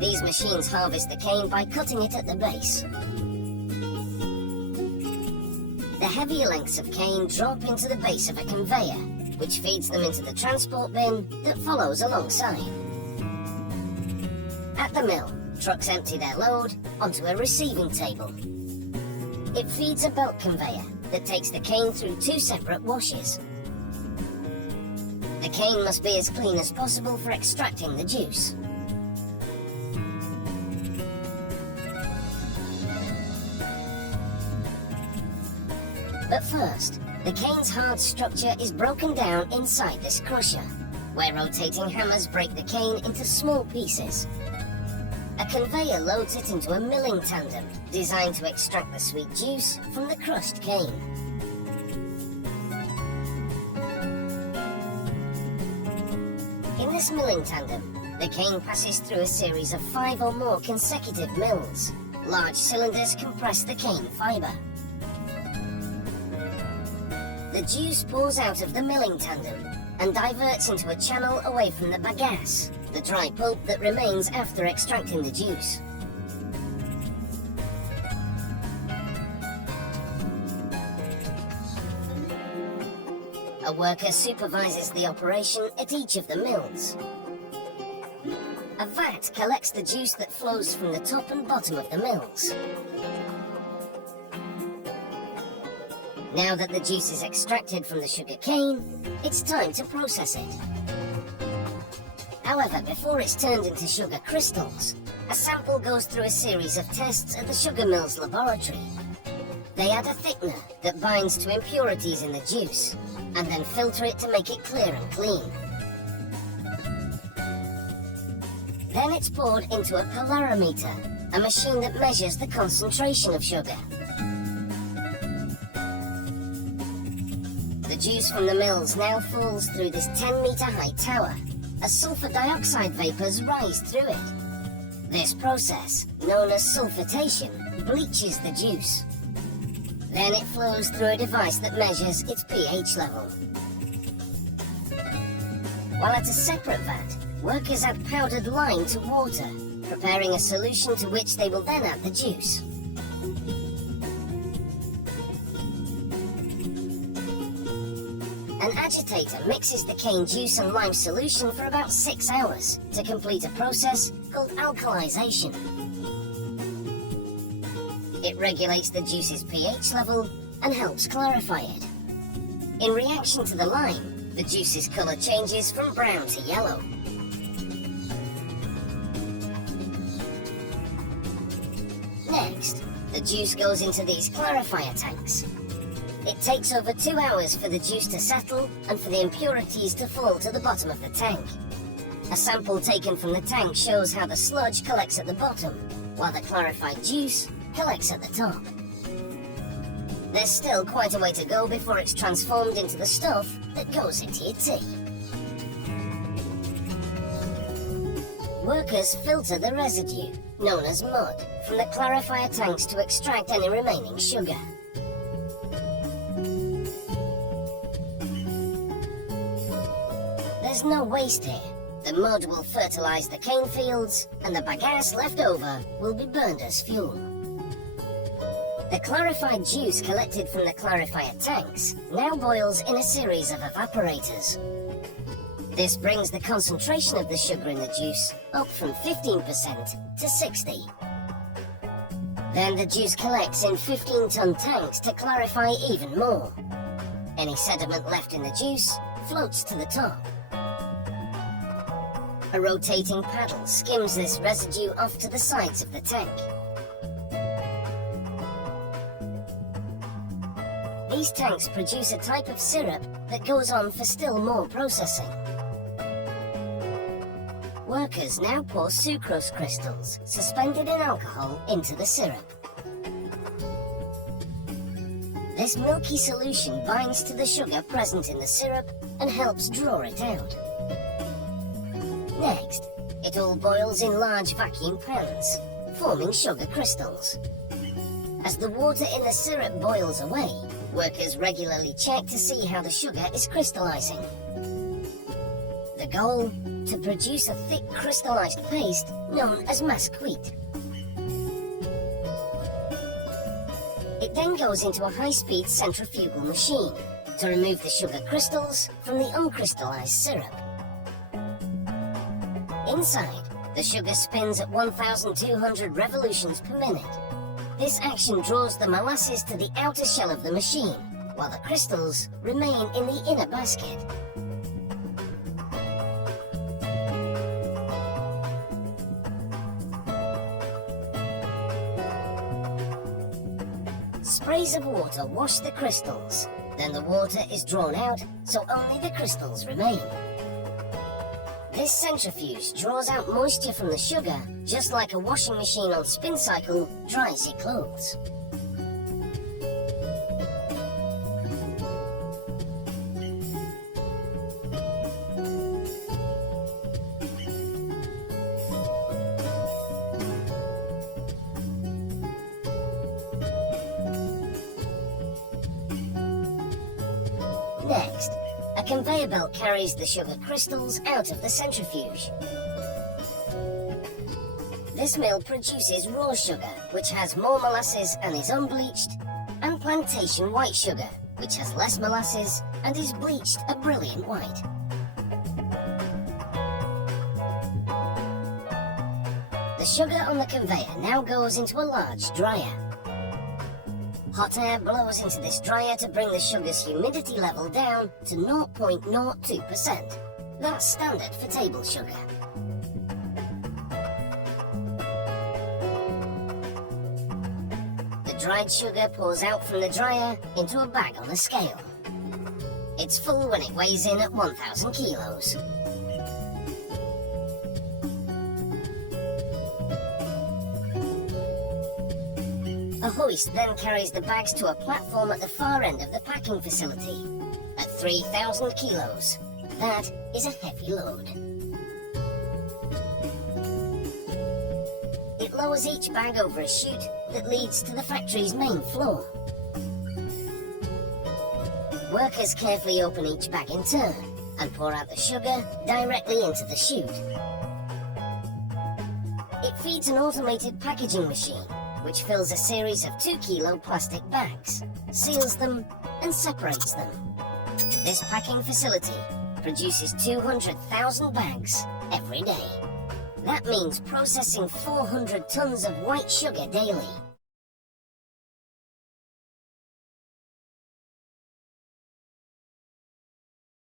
These machines harvest the cane by cutting it at the base. The heavier lengths of cane drop into the base of a conveyor, which feeds them into the transport bin that follows alongside. At the mill, trucks empty their load onto a receiving table. It feeds a belt conveyor that takes the cane through 2 separate washes. The cane must be as clean as possible for extracting the juice. But first, the cane's hard structure is broken down inside this crusher, where rotating hammers break the cane into small pieces. A conveyor loads it into a milling tandem designed to extract the sweet juice from the crushed cane. In this milling tandem, the cane passes through a series of 5 or more consecutive mills. Large cylinders compress the cane fibre. The juice pours out of the milling tandem and diverts into a channel away from the bagasse, the dry pulp that remains after extracting the juice. A worker supervises the operation at each of the mills. A vat collects the juice that flows from the top and bottom of the mills. Now that the juice is extracted from the sugar cane, it's time to process it. However, before it's turned into sugar crystals, a sample goes through a series of tests at the sugar mill's laboratory. They add a thickener that binds to impurities in the juice, and then filter it to make it clear and clean. Then it's poured into a polarimeter, a machine that measures the concentration of sugar. The juice from the mills now falls through this 10-meter high tower, as sulfur dioxide vapors rise through it. This process, known as sulfitation, bleaches the juice. Then it flows through a device that measures its pH level. While at a separate vat, workers add powdered lime to water, preparing a solution to which they will then add the juice. An agitator mixes the cane juice and lime solution for about 6 hours to complete a process called alkalization. It regulates the juice's pH level and helps clarify it. In reaction to the lime, the juice's colour changes from brown to yellow. Next, the juice goes into these clarifier tanks. It takes over 2 hours for the juice to settle and for the impurities to fall to the bottom of the tank. A sample taken from the tank shows how the sludge collects at the bottom, while the clarified juice collects at the top. There's still quite a way to go before it's transformed into the stuff that goes into your tea. Workers filter the residue, known as mud, from the clarifier tanks to extract any remaining sugar. There's no waste here. The mud will fertilize the cane fields, and the bagasse left over will be burned as fuel. The clarified juice collected from the clarifier tanks now boils in a series of evaporators. This brings the concentration of the sugar in the juice up from 15% to 60%. Then the juice collects in 15-ton tanks to clarify even more. Any sediment left in the juice floats to the top. A rotating paddle skims this residue off to the sides of the tank. These tanks produce a type of syrup that goes on for still more processing. Workers now pour sucrose crystals, suspended in alcohol, into the syrup. This milky solution binds to the sugar present in the syrup and helps draw it out. Next, it all boils in large vacuum pans, forming sugar crystals. As the water in the syrup boils away, workers regularly check to see how the sugar is crystallizing. The the goal? To produce a thick crystallized paste known as masquite. It then goes into a high-speed centrifugal machine to remove the sugar crystals from the uncrystallized syrup. Inside, the sugar spins at 1,200 revolutions per minute. This action draws the molasses to the outer shell of the machine, while the crystals remain in the inner basket. Sprays of water wash the crystals. Then the water is drawn out, so only the crystals remain. This centrifuge draws out moisture from the sugar, just like a washing machine on spin cycle dries your clothes. Next, a conveyor belt carries the sugar crystals out of the centrifuge. This mill produces raw sugar, which has more molasses and is unbleached, and plantation white sugar, which has less molasses and is bleached a brilliant white. The sugar on the conveyor now goes into a large dryer. Hot air blows into this dryer to bring the sugar's humidity level down to 0.02%. That's standard for table sugar. The dried sugar pours out from the dryer into a bag on a scale. It's full when it weighs in at 1,000 kilos. A hoist then carries the bags to a platform at the far end of the packing facility. At 3,000 kilos, that is a heavy load. It lowers each bag over a chute that leads to the factory's main floor. Workers carefully open each bag in turn and pour out the sugar directly into the chute. It feeds an automated packaging machine, which fills a series of 2-kilo plastic bags, seals them, and separates them. This packing facility produces 200,000 bags every day. That means processing 400 tons of white sugar daily.